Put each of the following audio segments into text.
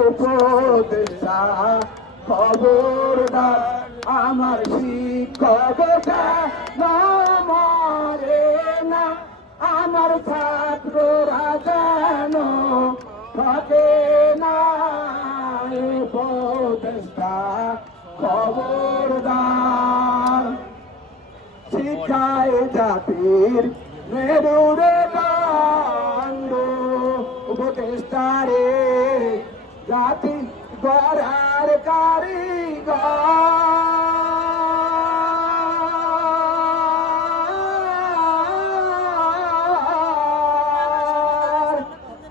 উপদেশা খবরদার আমার শিক্ষকটা মরে না, আমার ছাত্ররা যেন থাকে না। উপদেশা খবরদার শিক্ষায় জাতির মেরুরে দণ্ড, উপদেষ্টারে জাতি গড়ার কারিগর।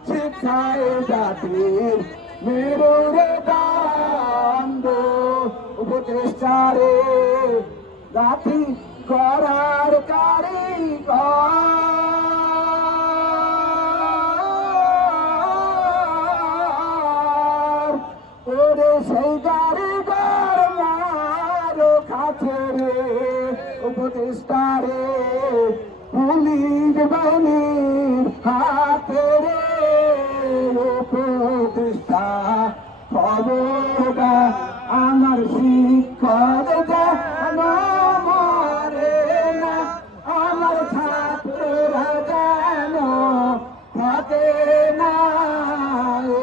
শিক্ষায় জাতির মেরুরে দণ্ড, উপদেষ্টারে জাতি গড়ার কারিগর। ওরে সেই কারিগর মারো খাচ্ছে রে উপদেষ্টারে, পুলিশ বাহিনীর হাতে রে। উপদেষ্টা খবরটা আমার শিক্ষক যেন মরে না, আমার ছাত্ররা যেন থাকে না।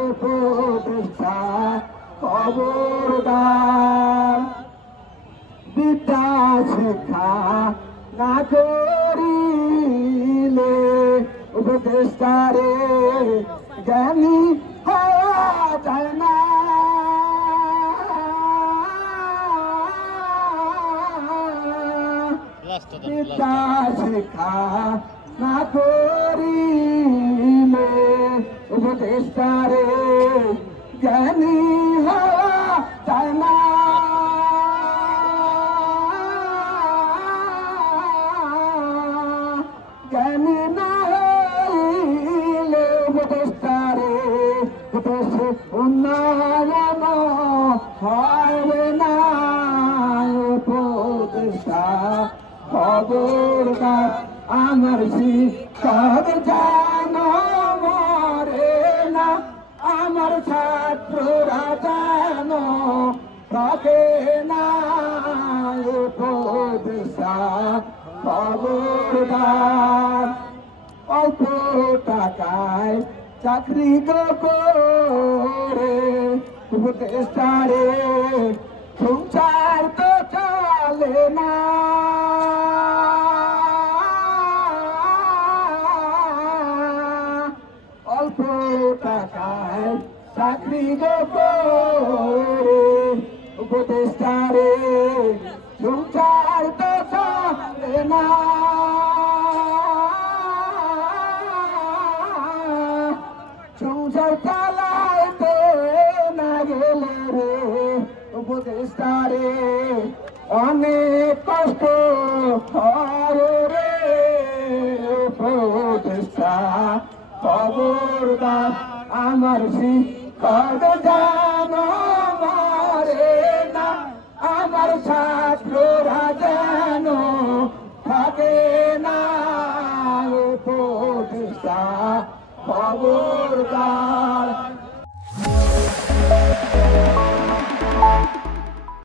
উপদেষ্টা খবরদার বিদ্যা শিক্ষা না করিলে উপদেষ্টারে জ্ঞানী হওয়া যায় না। বিদ্যা শিক্ষা না করিলে উপদেষ্টারে জ্ঞানী হওয়া যায় না। জ্ঞানী না হইলে উপদেষ্টারে দেশে উন্নয়ন হবে না। উপদেষ্টা খবরদার আমার শিক্ষক যেন মরে না, আমার ছাত্ররা যেন থাকে না। উপদেষ্টা খবরদার অল্প টাকায় চাকরি করে উপদেষ্টারে সংসার তো চলে না। অল্প টাকায় চাকরি করে উপদেষ্টারে সংসার তো চলে না। সংসার চালাইতে না গেলে রে উপদেষ্টারে অনেক কষ্ট হয় রে। উপদেষ্টা খবরদার আমার শিক্ষক যেন মরে না, আমার ছাত্ররা যেন থাকে না। উপদেষ্টা খবর